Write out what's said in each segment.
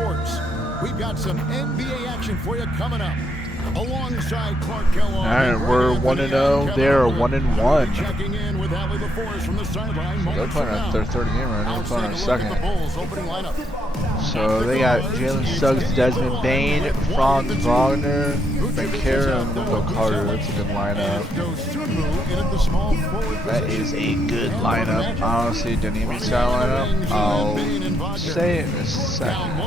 sports. We've got some NBA action for you coming up. Alongside Clark Kellogg. All right, we're 1-0. They're 1-1. Checking in with Allie LaForest from the sideline. They're playing a third game right now. They're playing a second. So they got Jalen Suggs, Desmond Bain, Franz Wagner, MyCareer, and Wendell Carter. That's a good lineup. That is a good lineup. Honestly, Danimi style lineup. I'll say it in a second.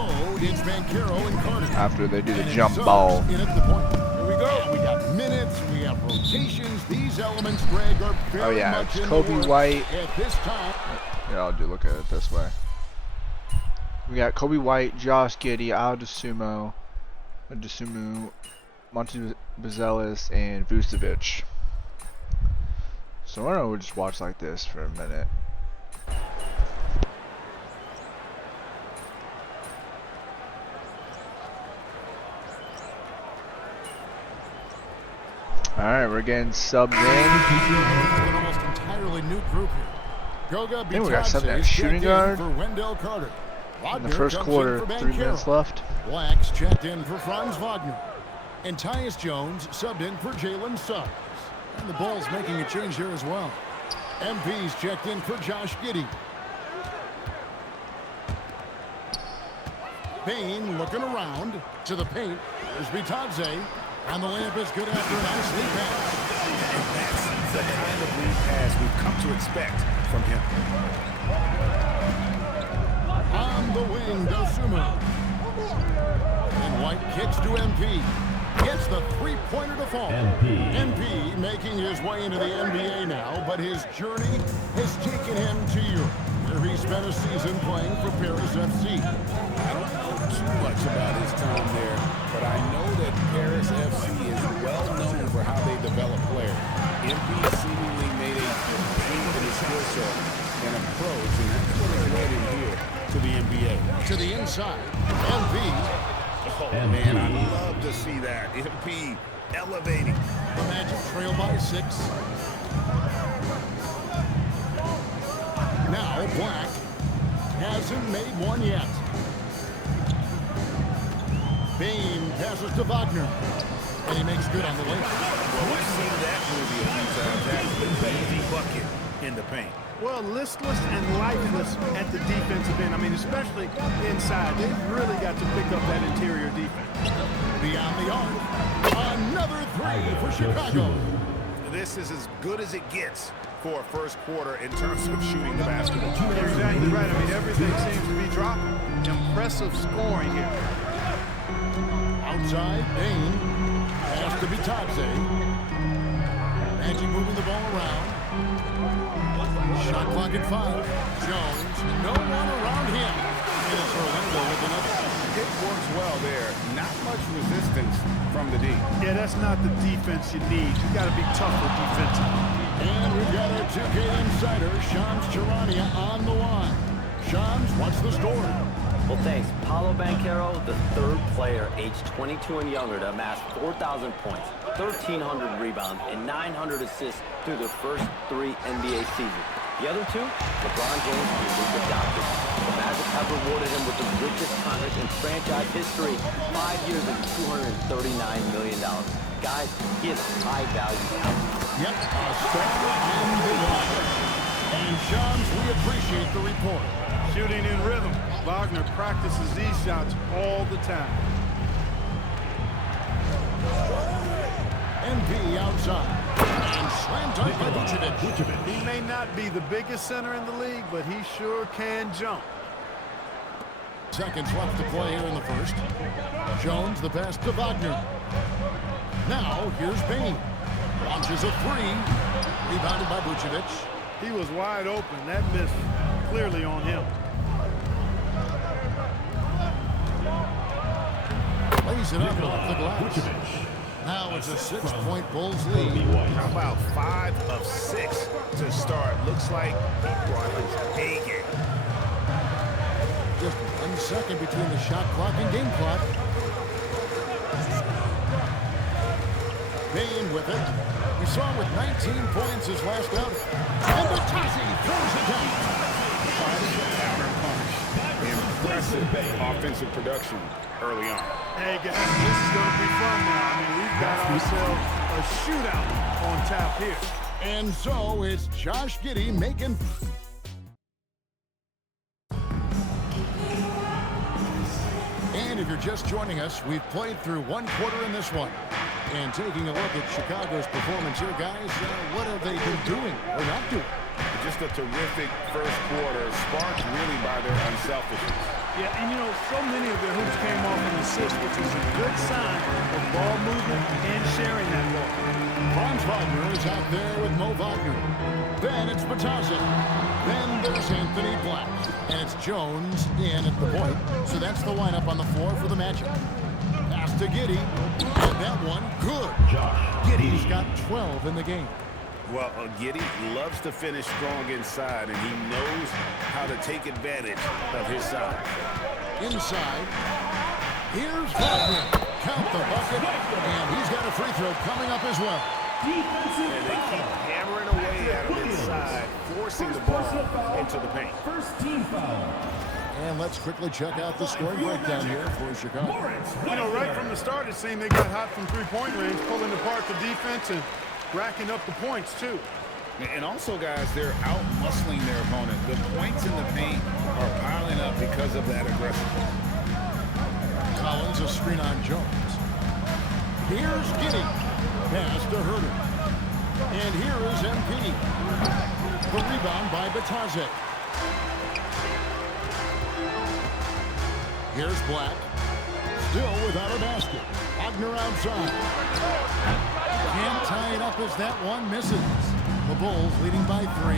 After they do the jump ball. Here we go. We got minutes. We have rotations. These elements, Greg, are very much it's Kobe White. at this time. Yeah, I'll look at it this way. We got Kobe White, Josh Giddey, Aldasumu, Monty Bazelis, and Vucevic. So I don't know, we'll just watch like this for a minute. All right, we're getting subbed in. Almost entirely new group here. Goga Then we got subbed at shooting guard. For Wendell Carter. In the first quarter, 3 minutes left. Blacks checked in for Franz Wagner. And Tyus Jones subbed in for Jalen Suggs. And the Bulls making a change here as well. MP's checked in for Josh Giddey. Bain looking around to the paint. There's Bitadze. And the layup is good after a nice lead pass. And that's the kind of lead pass we've come to expect from him. On the wing, Dosunmu. And White kicks to MP. Gets the three-pointer to fall. MP making his way into the NBA now, but his journey has taken him to Europe, where he spent a season playing for Paris FC. I don't know too much about his time there, but I know that Paris FC is well known for how they develop players. MP seemingly made a change in his skill set and approach, and that's what has led him here to the NBA. To the inside, MP. Oh, man, I love to see that. MP elevating. The Magic trail by 6. Now Black hasn't made one yet. Bain passes to Wagner. And he makes good on the layup. Well, we've seen that movie a few times. That's the easy bucket in the paint. Well, listless and lifeless at the defensive end. I mean, especially inside. They've really got to pick up that interior defense. Beyond the arc. Another 3 for Chicago. This is as good as it gets for a first quarter in terms of shooting the basketball. You're exactly right. I mean, everything seems to be dropping. Impressive scoring here. Outside, Bain. Pass to Bitadze. Magic moving the ball around. Shot clock at 5. Jones, no one around him. And it's Orlando with another. It works well there. Not much resistance from the D. Yeah, that's not the defense you need. You got to be tougher defensively. And we've got our 2K insider, Shams Charania, on the line. Shams, what's the story? Well, thanks. Paolo Banchero, the third player aged 22 and younger to amass 4,000 points, 1,300 rebounds, and 900 assists through their first 3 NBA seasons. The other 2, LeBron James and Luka Doncic. The Magic have rewarded him with the richest contract in franchise history, 5 years and $239 million. Guys, he is a high-value talent. Yep, a star on the line. And Shams, we appreciate the report. Shooting in rhythm. Wagner practices these shots all the time. MP outside. And slam dunk by Vucevic. He may not be the biggest center in the league, but he sure can jump. Seconds left to play here in the first. Jones, the pass to Wagner. Now, here's Bain. Launches a 3. Rebounded by Vucevic. He was wide open. That miss clearly on him. Lays it up off the glass. Now it's a 6-point Bulls lead. How about 5 of 6 to start? Looks like he brought his A game. Just 1 second between the shot clock and game clock. Bain with it. We saw him with 19 points his last outing. And Bitadze throws it down. Counter punch. aggressive offensive production early on. Hey, guys, this is going to be fun now. I mean, we've got ourselves a shootout on tap here. And so it's Josh Giddey making... And if you're just joining us, we've played through one quarter in this one. And taking a look at Chicago's performance here, guys, what have they been doing or not doing? Just a terrific first quarter, sparked really by their unselfishness. Yeah, and you know, so many of their hoops came off an assist, which is a good sign of ball movement and sharing that ball. Franz Wagner is out there with Mo Wagner. Then it's Batazzi. Then there's Anthony Black. And it's Jones in at the point. So that's the lineup on the floor for the Magic. Pass to Giddey. And that one, good. Giddey's got 12 in the game. Well, Giddey loves to finish strong inside, and he knows how to take advantage of his size. Inside. Here's Wagner. Count the bucket. And he's got a free throw coming up as well. And they keep hammering away at him inside, forcing the ball into the paint. First team foul. And let's quickly check out the scoring breakdown here for Chicago. You know, right from the start, it seemed they got hot from three-point range, pulling apart the defense and racking up the points, too. And also, guys, they're out-muscling their opponent. The points in the paint are piling up because of that aggressiveness. Collins, a screen on Jones. Here's Giddey. Pass to Herter. And here is MP. The rebound by Batazzi. Here's Black. Still without a basket. Wagner outside. Can't tie it up as that one misses. The Bulls leading by 3.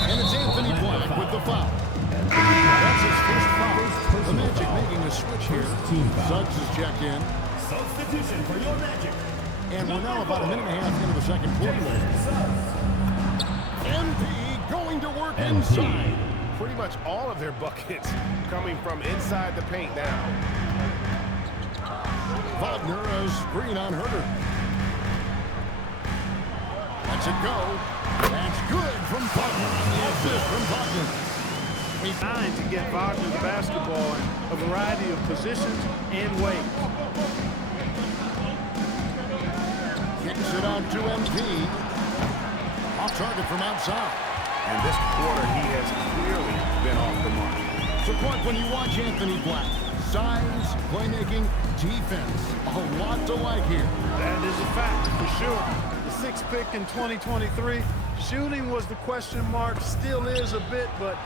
And it's Anthony Black with the foul. That's his first foul. The Magic making a switch here. Suggs is checked in. Substitution for your Magic. And we're now about a minute and a half into the second quarter. MP going to work inside. Pretty much all of their buckets coming from inside the paint now. Wagner, a screen on Herter. Lets it go. That's good from Wagner on the assist from Wagner. Trying to get Wagner the basketball in a variety of positions and ways. Kicks it out to MP. Off target from outside. And this quarter, he has clearly been off the mark. So, Clark, when you watch Anthony Black, size, playmaking, defense, a lot to like here. That is a fact, for sure. The 6th pick in 2023. Shooting was the question mark, still is a bit, but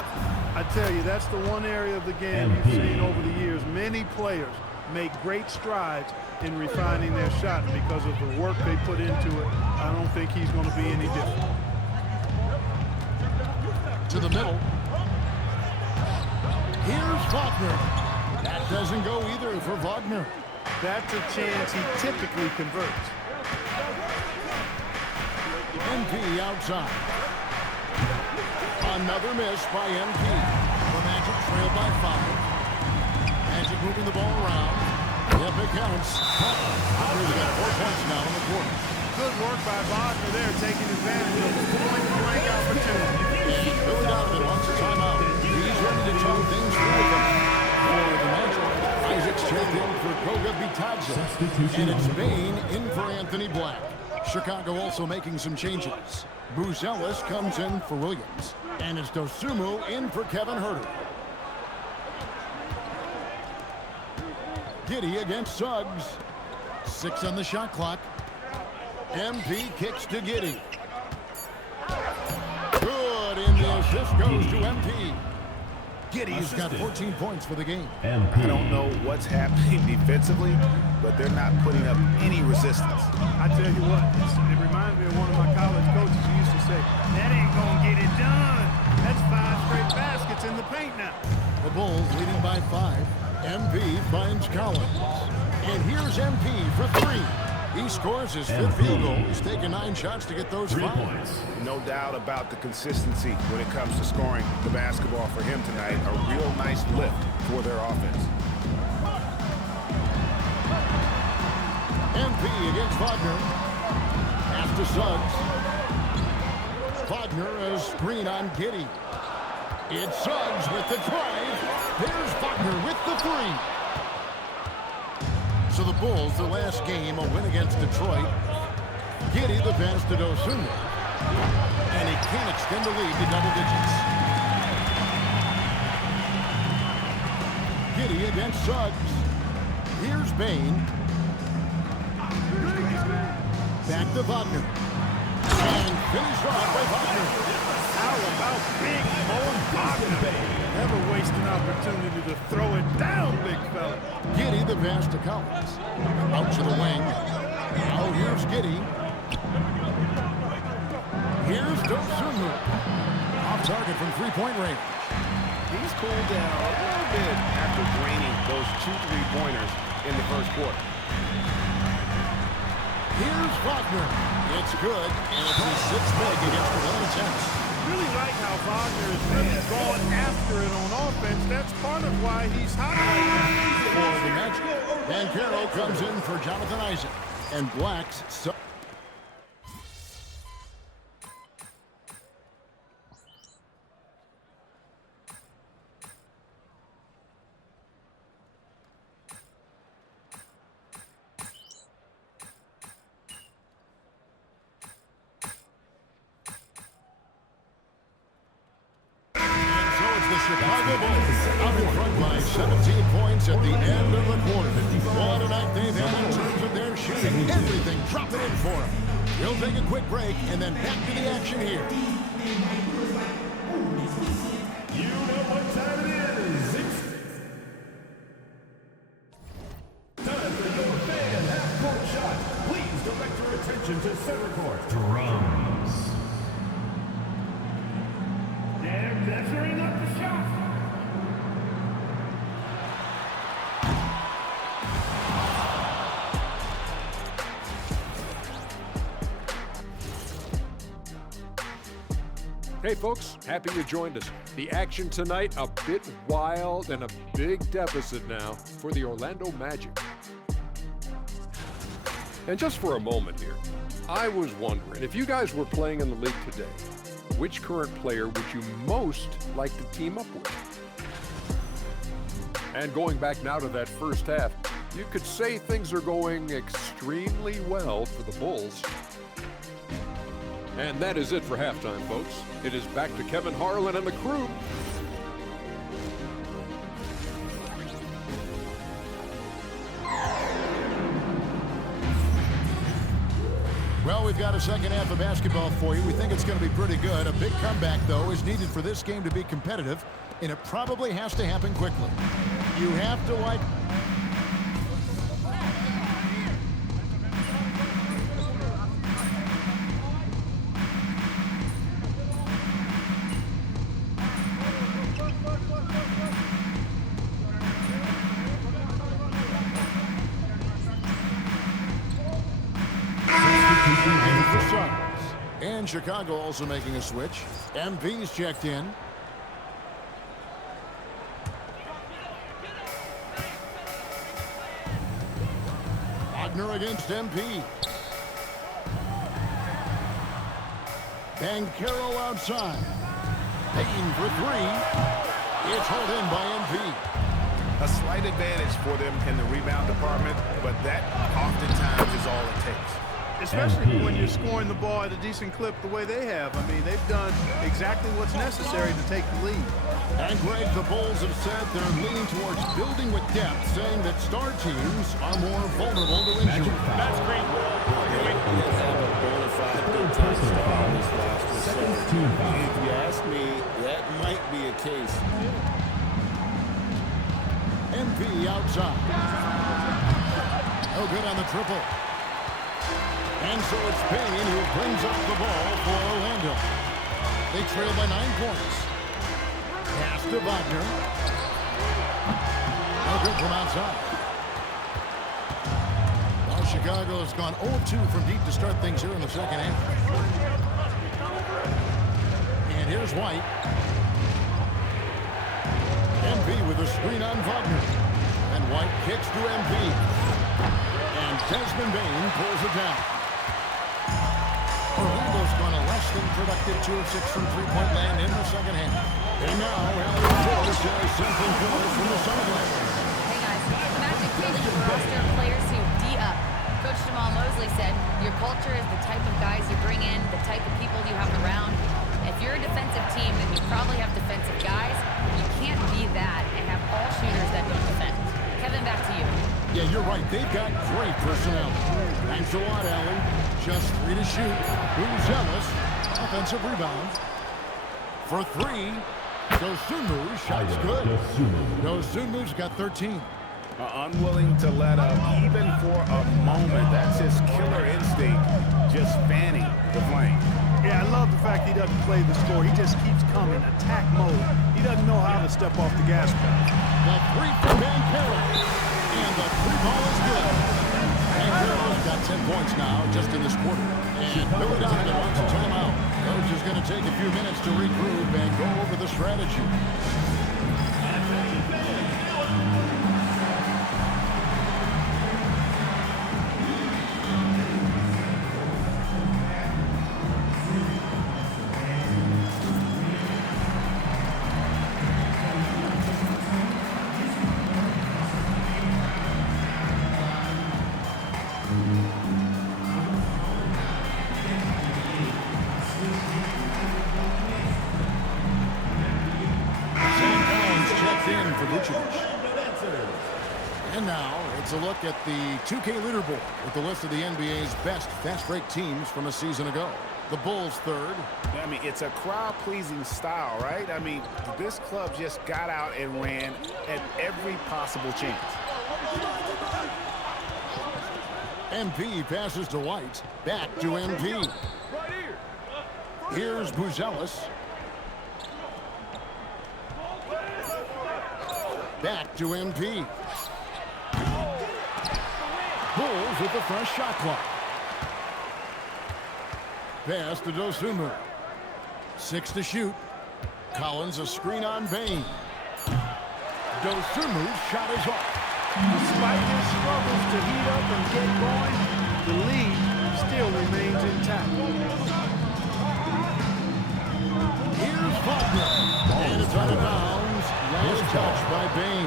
I tell you, that's the one area of the game you've seen over the years. Many players make great strides in refining their shot because of the work they put into it. I don't think he's going to be any different. To the middle. Here's Wagner. That doesn't go either for Wagner. That's a chance he typically converts. MP outside. Another miss by MP. The Magic trail by 5. Magic moving the ball around. Yep, it counts. Wagner's got 4 points now in the quarter. Good work by Wagner there, taking advantage of the point-blank opportunity. Billy Donovan wants a timeout. He's ready to talk things through with them. For the Magic, Isaac's checked in for Goga Bitadze. And it's Bain in for Anthony Black. Chicago also making some changes. Bruce Ellis comes in for Williams. And it's Dosumu in for Kevin Herter. Giddey against Suggs. 6 on the shot clock. MP kicks to Giddey. Good, and the assist goes to MP. Giddey's got 14 points for the game. I don't know what's happening defensively, but they're not putting up any resistance. I tell you what, it reminds me of one of my college coaches who used to say, that ain't gonna get it done. That's 5 straight baskets in the paint now. The Bulls leading by 5. MP finds Collins. And here's MP for 3. He scores his 5th field goal. He's taken 9 shots to get those 5 points. No doubt about the consistency when it comes to scoring the basketball for him tonight. A real nice lift for their offense. MP against Wagner. Pass to Suggs. Wagner, a screen on Giddey. It's Suggs with the drive. There's Wagner with the three. So the Bulls, their last game, a win against Detroit. Giddey the pass to Dosunmu. And he can't extend the lead to double digits. Giddey against Suggs. Here's Bain. Back to Wagner. And finished off by Wagner. How about Big Bone Wagner? Never waste an opportunity to throw it down, big fella. Giddey the pass to Collins. Out to the wing. Now here's Giddey. Here's Dosunmu. Off target from three-point range. He's cooled down a little bit after draining those 2 3-pointers in the first quarter. Here's Wagner. It's good, and it's his sixth make against the Atlanta Jazz. Really like how Wagner is really going after it on offense. That's part of why he's hot right For the Magic. MyCareer comes in for Jonathan Isaac. And Black's... Chicago Bulls out in front by 17 points at the end of the quarter. What a night they've had in terms of their shooting. Everything dropping in for them. We'll take a quick break and then back to the action here. You know what time it is. It's time for your fan half-court shot. Please direct your attention to center court. Drums. They're measuring up the shot. Hey folks, happy you joined us. The action tonight, a bit wild and a big deficit now for the Orlando Magic. And just for a moment here, I was wondering, if you guys were playing in the league today, which current player would you most like to team up with? And going back now to that first half, you could say things are going extremely well for the Bulls. And that is it for halftime, folks. It is back to Kevin Harlan and the crew. Well, we've got a second half of basketball for you. We think it's going to be pretty good. A big comeback, though, is needed for this game to be competitive, and it probably has to happen quickly. You have to like... And Chicago also making a switch. MP's checked in. Wagner against MP. MyCareer outside. Payne for three. It's hauled in by MP. A slight advantage for them in the rebound department, but that oftentimes is all it takes. Especially when you're scoring the ball at a decent clip the way they have. I mean, they've done exactly what's necessary to take the lead. And Greg, the Bulls have said they're leaning towards building with depth, saying that star teams are more vulnerable to injury. That's great. If you ask me, that might be a case. MP outside. No good on the triple. And so it's Payne who brings up the ball for Orlando. They trail by 9 points. Pass to Wagner. No good from outside. Well, Chicago has gone 0-2 from deep to start things here in the second half. And here's White. MP with a screen on Wagner. And White kicks to MP. And Desmond Bain pulls it down. Orlando's gone a less than productive 2 of 6 from three-point land in the second half. And now, Ellie George has something for us from the sideline. Hey guys, the Magic takes a roster of players who D up. Coach Jamal Mosley said, your culture is the type of guys you bring in, the type of people you have around. If you're a defensive team, then you probably have defensive guys. You can't be that and have all shooters that don't defend. Kevin, back to you. Yeah, you're right. They've got great personnel. Thanks a lot, Allie. Just 3 to shoot. Who's jealous? Offensive rebound. For 3, Dosunmu. Shot's good. Dosunmu's got 13. Unwilling to let up even for a moment. That's his killer instinct, just fanning the flame. Yeah, I love the fact he doesn't play the score. He just keeps coming, attack mode. He doesn't know how to step off the gas pedal. The 3 for MyCareer. And the 3 ball is good. MyCareer's got 10 points now just in this quarter. And Billy Donovan wants a timeout. Coach is going to take a few minutes to regroup and go over the strategy. And now, it's a look at the 2K leaderboard with the list of the NBA's best fast-break teams from a season ago. The Bulls third. I mean, it's a crowd-pleasing style, right? I mean, this club just got out and ran at every possible chance. MP passes to White. Back to MP. Here's Buzelis. Back to MP. Bulls with the fresh shot clock. Pass to Dosunmu. 6 to shoot. Collins a screen on Bain. Dosunmu's shot is off. Despite his struggles to heat up and get going, the lead still remains intact. Here's Wagner. And it's out of bounds. Last touch by Bain.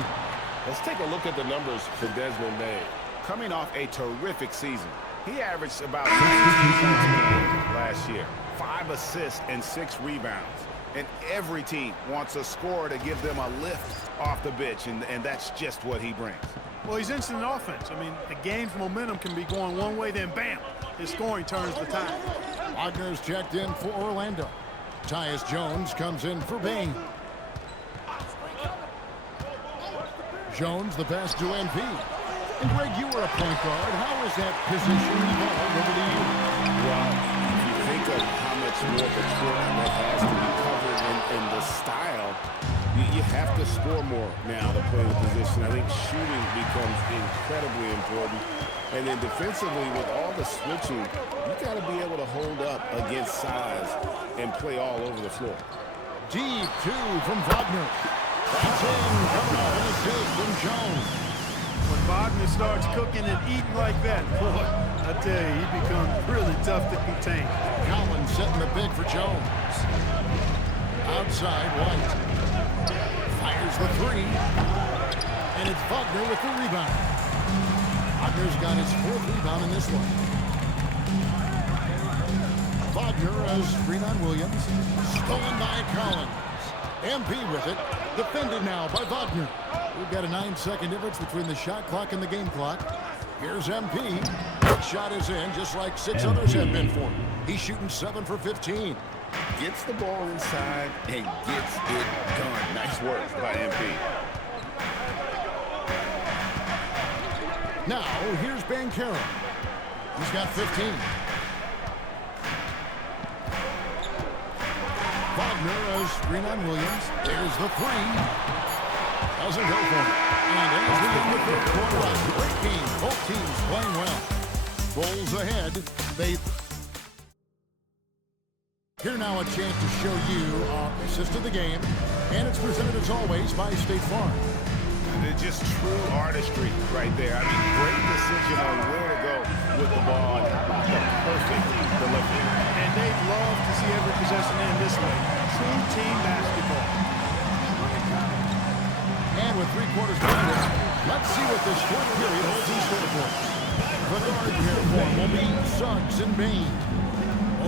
Let's take a look at the numbers for Desmond Bain. Coming off a terrific season, he averaged about 16 points a game last year, 5 assists and 6 rebounds. And every team wants a scorer to give them a lift off the bench, and that's just what he brings. Well, he's instant offense. I mean, the game's momentum can be going one way, then bam, his scoring turns the tide. Wagner's checked in for Orlando. Tyus Jones comes in for Bain. Jones, the pass to MP. And Greg, you were a point guard. How has that position evolved over the years? Well, if you think of how much more control that has to be covered in the style, you have to score more now to play the position. I think shooting becomes incredibly important. And then defensively, with all the switching, you got to be able to hold up against size and play all over the floor. Deep 2 from Wagner. That's in, coming off an assist from Jones. When Wagner starts cooking and eating like that, boy, I tell you, he becomes really tough to contain. Collins setting the big for Jones. Outside, White. Fires the 3. And it's Wagner with the rebound. Wagner's got his 4th rebound in this one. Wagner as screen on Williams. Stolen by Collins. MP with it. Defended now by Wagner. We've got a 9-second difference between the shot clock and the game clock. Here's MP. That shot is in, just like 6 others have been for him. He's shooting 7 for 15. Gets the ball inside and gets it done. Nice work by MP. Now, here's MyCareer. He's got 15. Wagner as screen on Williams. There's the 3. Doesn't go for it. And as we end the third quarter, a great game. Both teams playing well. Bulls ahead. Here now a chance to show you our assist of the game. And it's presented as always by State Farm. It's just true artistry right there. I mean, great decision on where to go with the ball. And how about the perfect delivery? And they'd love to see every possession end this way. True team basketball. with 3/4 left. Let's see what this fourth period holds in store for us. The guard here for him will be Suggs and Bain.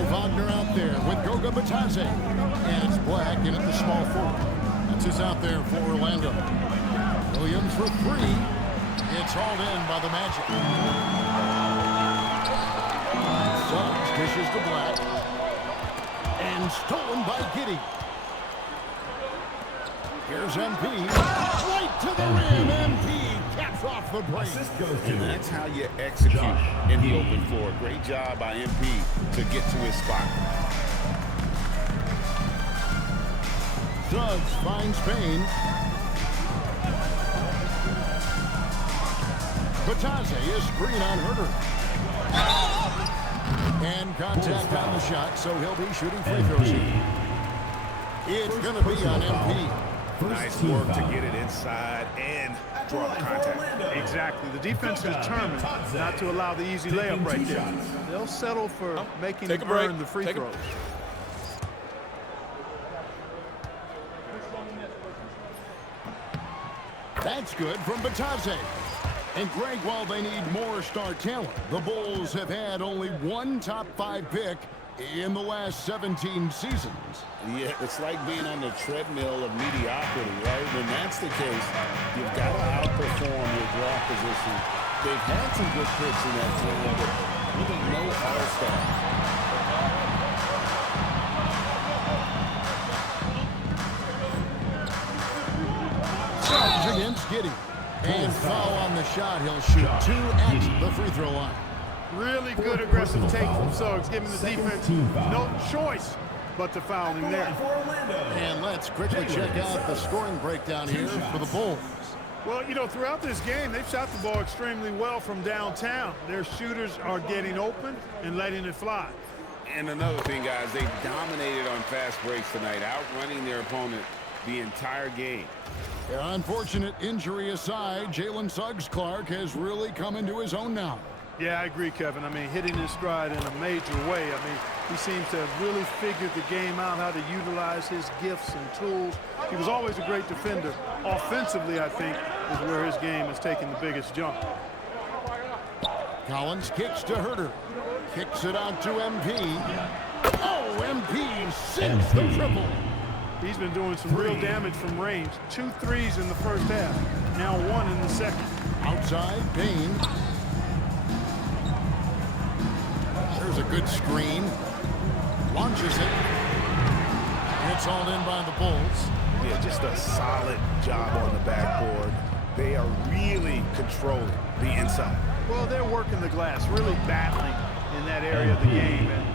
Wagner out there with Goga Batadze. And it's Black in at the small forward. That's who's out there for Orlando. Williams for three. It's hauled in by the Magic. Suggs dishes to Black. And stolen by Giddey. Here's MP. Right to the rim. MP caps off the break. And that's how you execute in the open floor. Great job by MP to get to his spot. Suggs finds Bain. Batadze is screen on Herter. And contact on the shot, so he'll be shooting free throws here. It's going to be on MP. Nice work to get it inside and draw contact. Exactly. The defense is determined not to allow the easy layup right there. They'll settle for making them earn the free throws. That's good from Batadze. And Greg, while they need more star talent, the Bulls have had only one top 5 pick in the last 17 seasons. Yeah, it's like being on the treadmill of mediocrity, right? When that's the case, you've got to outperform your draft position. They've had some good picks in that time, but really no all-star. Suggs against Giddey. And foul on the shot. He'll shoot 2 at the free throw line. Really good aggressive take from Suggs, giving the defense no choice but to foul him there. And let's quickly check out the scoring breakdown here for the Bulls. Well, you know, throughout this game, they've shot the ball extremely well from downtown. Their shooters are getting open and letting it fly. And another thing, guys, they dominated on fast breaks tonight, outrunning their opponent the entire game. Unfortunate injury aside, Jalen Suggs-Clark has really come into his own now. Yeah, I agree, Kevin. I mean, hitting his stride in a major way. I mean, he seems to have really figured the game out, how to utilize his gifts and tools. He was always a great defender. Offensively, I think, is where his game is taking the biggest jump. Collins kicks to Herter. Kicks it out to MP. Oh, MP sinks the triple. He's been doing some real damage from range. 2 threes in the first half. Now 1 in the second. Outside, Bain. There's a good screen. Launches it. It's all in by the Bulls. Yeah, just a solid job on the backboard. They are really controlling the inside. Well, they're working the glass, really battling in that area of the game. And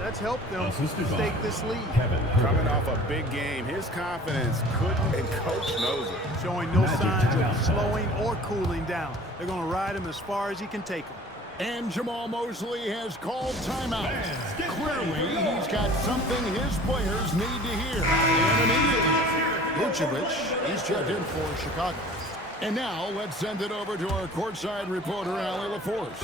that's helped them stake this lead. Coming off a big game, his confidence couldn't, and coach knows it. Showing no signs of slowing or cooling down. They're going to ride him as far as he can take them. And Jamal Mosley has called timeout. Clearly, he's got something his players need to hear. And immediately, Vucevic, he's checked in for Chicago. And now, let's send it over to our courtside reporter, Allie LaForce.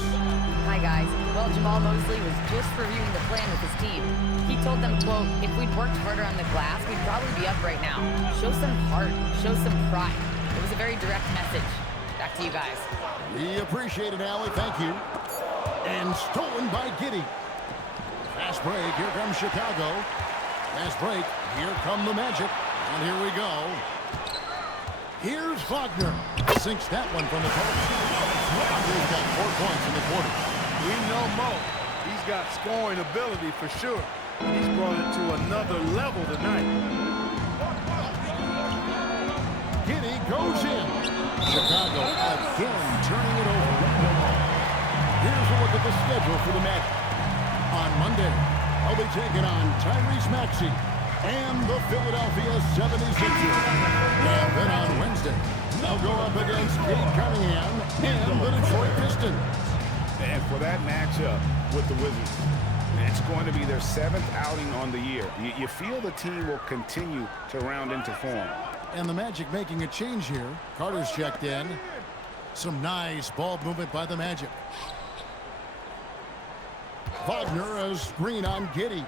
Hi, guys. Well, Jamal Mosley was just reviewing the plan with his team. He told them, quote, if we'd worked harder on the glass, we'd probably be up right now. Show some heart. Show some pride. It was a very direct message. Back to you guys. We appreciate it, Allie. Thank you. And stolen by Giddey. Fast break. Here comes Chicago. Fast break. Here come the Magic. And here we go. Here's Wagner. Sinks that one from the post. Wagner's got 4 points in the quarter. We know Mo. He's got scoring ability for sure. He's brought it to another level tonight. Giddey goes in. Chicago again turning it over. Here's a look at the schedule for the Magic. On Monday, they'll be taking on Tyrese Maxey and the Philadelphia 76ers. And then on Wednesday, they'll go up against Cade Cunningham and the Detroit Pistons. And for that matchup with the Wizards, it's going to be their 7th outing on the year. You feel the team will continue to round into form. And the Magic making a change here. Carter's checked in. Some nice ball movement by the Magic. Wagner, a screen on Giddey.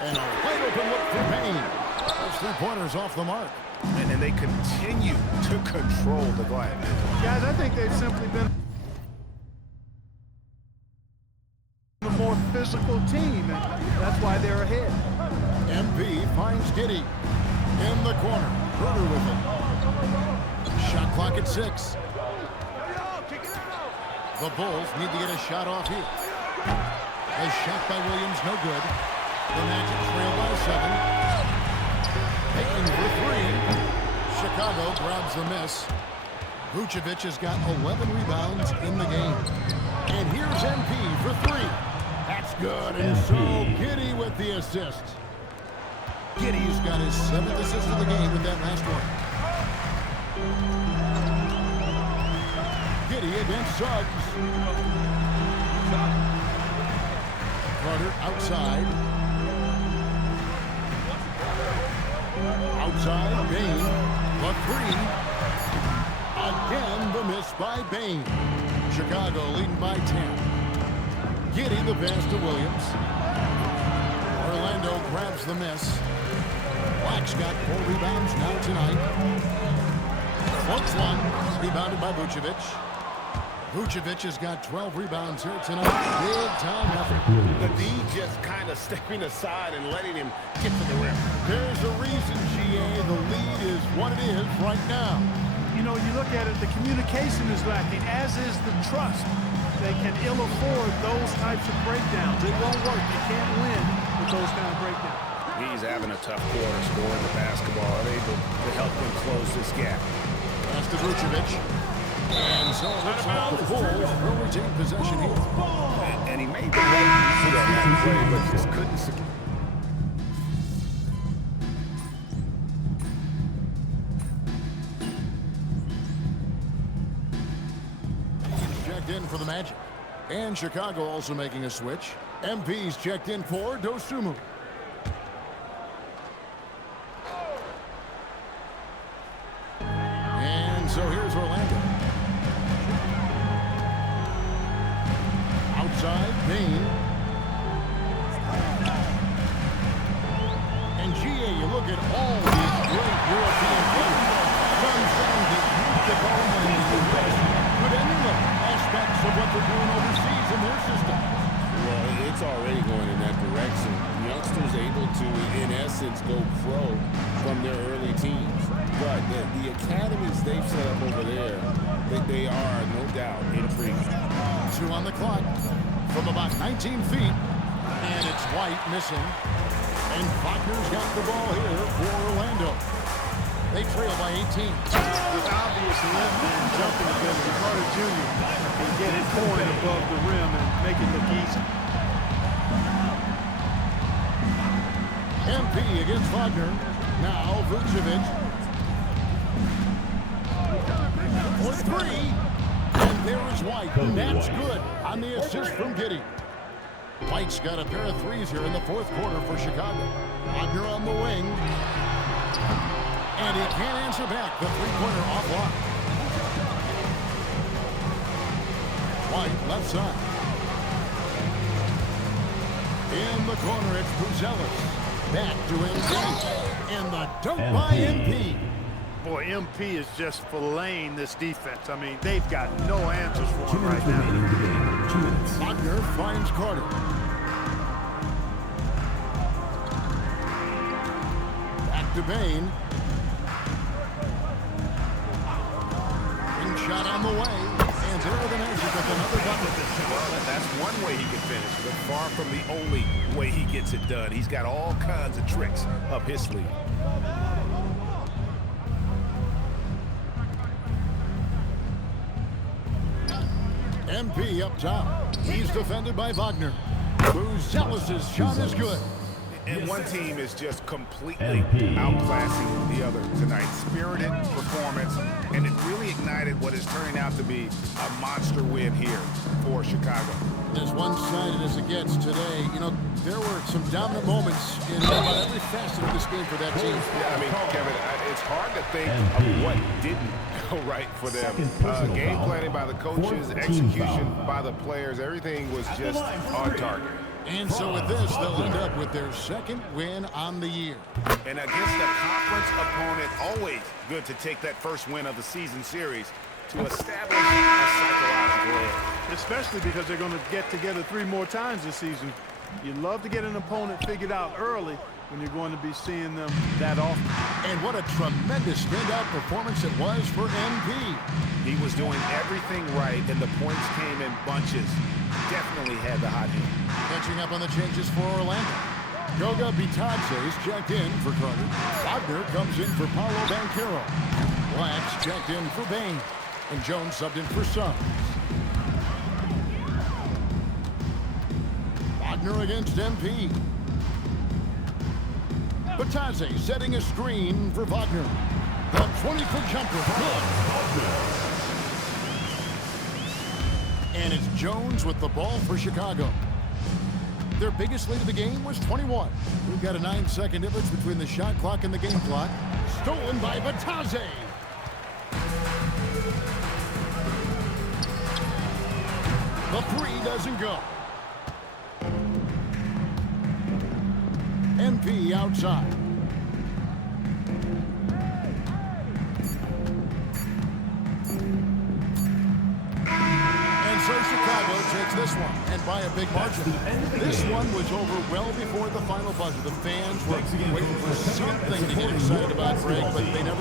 And a wide open look for Payne. Those 3-pointers off the mark. And and they continue to control the glass. Guys, I think they've simply been a more physical team, and that's why they're ahead. MP finds Giddy in the corner. Bruder with it. Shot clock at 6. The Bulls need to get a shot off here. A shot by Williams, no good. The Magic trail by 7. Taking for 3. Chicago grabs the miss. Vucevic has got 11 rebounds in the game. And here's MP for 3. That's good, and so Giddy with the assist. Giddy's got his 7th assist of the game with that last one. Giddy against Suggs. Carter outside. Outside, Bain. The 3. Again, the miss by Bain. Chicago leading by 10. Giddy the pass to Williams. Orlando grabs the miss. Black's got 4 rebounds now tonight. Floats one. Rebounded by Vucevic. Vucevic has got 12 rebounds here tonight. Big time effort. The D just kind of stepping aside and letting him get to the rim. There's a reason, GA. The lead is what it is right now. You know, you look at it, the communication is lacking, as is the trust. They can ill afford those types of breakdowns. It won't work. You can't win with those kind of breakdowns. He's having a tough quarter scoring the basketball, able to help them close this gap. Pass to Vucevic. And so it looks like the Bulls will retain possession here. And he made the right on that play, but just couldn't secure. Checked in for the Magic. And Chicago also making a switch. MP's checked in for Dosunmu. And so here's Orlando. Outside, Bain. And GA, you look at all these great European players. Some saying that youth development in the U.S. could emulate aspects of what they're doing overseas in their system. Well, it's already going in that direction. Youngsters able to, in essence, go pro from their early teens. But the academies they've set up over there, they are, no doubt, intriguing. 2 on the clock from about 19 feet. And it's White missing. And Wagner's got the ball here for Orlando. They trail by 18. With obvious length and jumping ability, Carter Jr. can get it point above the rim and make it look easy. MP against Wagner. Now Vucevic. For 3. And there is White. And that's good on the assist from Giddy. White's got a pair of 3s here in the 4th quarter for Chicago. Wagner on the wing. And he can't answer back. The 3-pointer off block. White left side. In the corner, it's Buzelis. Back to MP. And the dunk by MP. Boy, MP is just filleting this defense. I mean, they've got no answers for him right now. Wagner finds Carter. Back to Bain. Ring shot on the way. And there are the Magic with another bucket. Well, that's one way he can finish, but far from the only way he gets it done. He's got all kinds of tricks up his sleeve. MP up top. He's defended by Wagner. Buzelis' shot is good. And one team is just completely outclassing the other tonight. Spirited performance, and it really ignited what is turning out to be a monster win here for Chicago. As one-sided as it gets today, you know, there were some dominant moments in about every facet of this game for that team. Yeah, I mean, Kevin, it's hard to think of what didn't go right for them. Game planning by the coaches, execution by the players, everything was just on target. And so with this, they'll end up with their second win on the year. And against a conference opponent, always good to take that first win of the season series to establish a psychological edge. Especially because they're going to get together 3 more times this season. You love to get an opponent figured out early when you're going to be seeing them that often. And what a tremendous standout performance it was for MP. He was doing everything right, and the points came in bunches. Definitely had the hot hand. Catching up on the changes for Orlando. Goga Bitadze's checked in for Carter. Wagner comes in for Paolo Banchero. Blacks checked in for Bain. And Jones subbed in for Suggs. Wagner against MP. Bitadze setting a screen for Wagner. The 20-foot jumper. And it's Jones with the ball for Chicago. Their biggest lead of the game was 21. We've got a 9-second difference between the shot clock and the game clock. Stolen by Bitadze. The 3 doesn't go. MP outside. And so Chicago takes this one, and by a big margin. This one was over well before the final buzzer. The fans were waiting for something to get excited about, Greg, but they never